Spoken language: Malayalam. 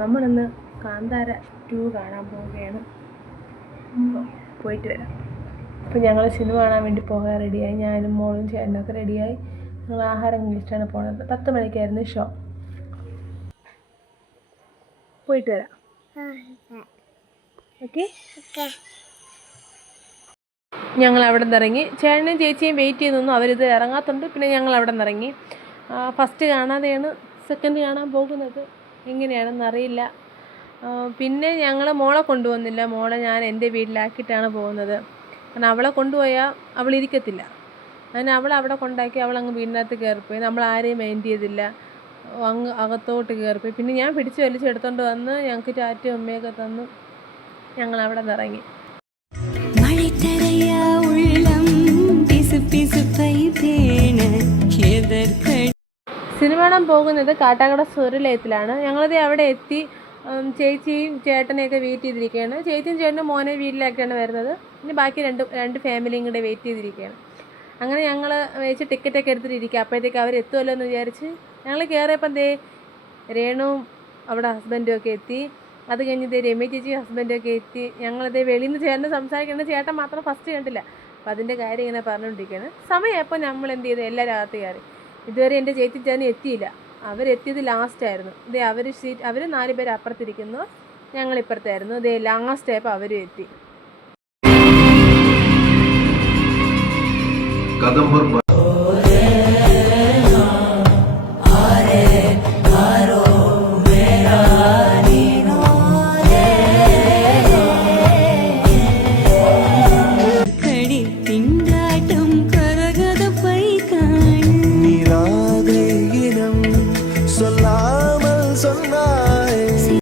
നമ്മളിന്ന് കാന്താര 2 കാണാൻ പോവുകയാണ്. പോയിട്ട് വരാം. അപ്പോൾ ഞങ്ങൾ സിനിമ കാണാൻ വേണ്ടി പോകാൻ റെഡിയായി. ഞാനും മോളും ചേട്ടനൊക്കെ റെഡിയായി. ഞങ്ങൾ ആഹാരം കഴിച്ചിട്ടാണ് പോകുന്നത്. 10 മണിക്കായിരുന്നു ഷോ. പോയിട്ട് വരാം. ഓക്കെ. ഞങ്ങൾ അവിടെ നിന്ന് ഇറങ്ങി. ചേട്ടനും ചേച്ചിയും വെയിറ്റ് ചെയ്ത് നിന്നു. അവരിത് ഇറങ്ങാത്തുണ്ട്. പിന്നെ ഞങ്ങൾ അവിടെ നിന്ന് ഇറങ്ങി. ഫസ്റ്റ് കാണാതെയാണ് സെക്കൻഡ് കാണാൻ പോകുന്നത്. എങ്ങനെയാണെന്ന് അറിയില്ല. പിന്നെ ഞങ്ങൾ മോളെ കൊണ്ടുപോകുന്നില്ല. മോളെ ഞാൻ എൻ്റെ വീട്ടിലാക്കിയിട്ടാണ് പോകുന്നത്. കാരണം അവളെ കൊണ്ടുപോയാൽ അവളിരിക്കത്തില്ല. അതിന് അവളവിടെ കൊണ്ടാക്കി അവളങ്ങ് വീടിനകത്ത് കയറിപ്പോയി. നമ്മൾ ആരെയും മൈൻഡ് ചെയ്തില്ല. അങ്ങ് അകത്തോട്ട് കയറിപ്പോയി. പിന്നെ ഞാൻ പിടിച്ച് വലിച്ചെടുത്തോണ്ട് വന്ന് ഞങ്ങൾക്ക് ടാറ്റയും ഉമ്മയൊക്കെ തന്നു. ഞങ്ങൾ അവിടെ നിന്ന് ഇറങ്ങി. സിനിമ കാണാൻ പോകുന്നത് കാട്ടാക്കട സൂര്യലയത്തിലാണ്. ഞങ്ങളത് അവിടെ എത്തി. ചേച്ചിയും ചേട്ടനെയൊക്കെ വെയിറ്റ് ചെയ്തിരിക്കുകയാണ്. ചേച്ചിയും ചേട്ടനും മോനെ വീട്ടിലാക്കിയാണ് വരുന്നത്. ഇനി ബാക്കി രണ്ട് ഫാമിലിയും കൂടെ വെയിറ്റ് ചെയ്തിരിക്കുകയാണ്. അങ്ങനെ ഞങ്ങൾ വെച്ച് ടിക്കറ്റൊക്കെ എടുത്തിട്ടിരിക്കുക. അപ്പോഴത്തേക്ക് അവരെത്തുമല്ലോ എന്ന് വിചാരിച്ച് ഞങ്ങൾ കയറിയപ്പം രേണുവും അവിടെ ഹസ്ബൻഡും ഒക്കെ എത്തി. അത് കഴിഞ്ഞ് രമ്യ ചേച്ചി ഹസ്ബൻഡും ഒക്കെ എത്തി. ഞങ്ങളത് വെളിയിൽ നിന്ന് ചേട്ടന് സംസാരിക്കേണ്ട. ചേട്ടൻ മാത്രം ഫസ്റ്റ് കണ്ടില്ല. അപ്പോൾ അതിൻ്റെ കാര്യം ഇങ്ങനെ പറഞ്ഞുകൊണ്ടിരിക്കുകയാണ്. സമയപ്പോൾ നമ്മൾ എന്ത് ചെയ്തു, എല്ലാവരും അകത്ത് കയറി. ഇതുവരെ എൻ്റെ ചേച്ചി ചേട്ടൻ എത്തിയില്ല. അവരെത്തിയത് ലാസ്റ്റായിരുന്നു. അവർ 4 പേര് അപ്പുറത്തിരിക്കുന്നു, ഞങ്ങളിപ്പുറത്തായിരുന്നു. ലാസ്റ്റ് ആയപ്പോൾ അവരും എത്തി.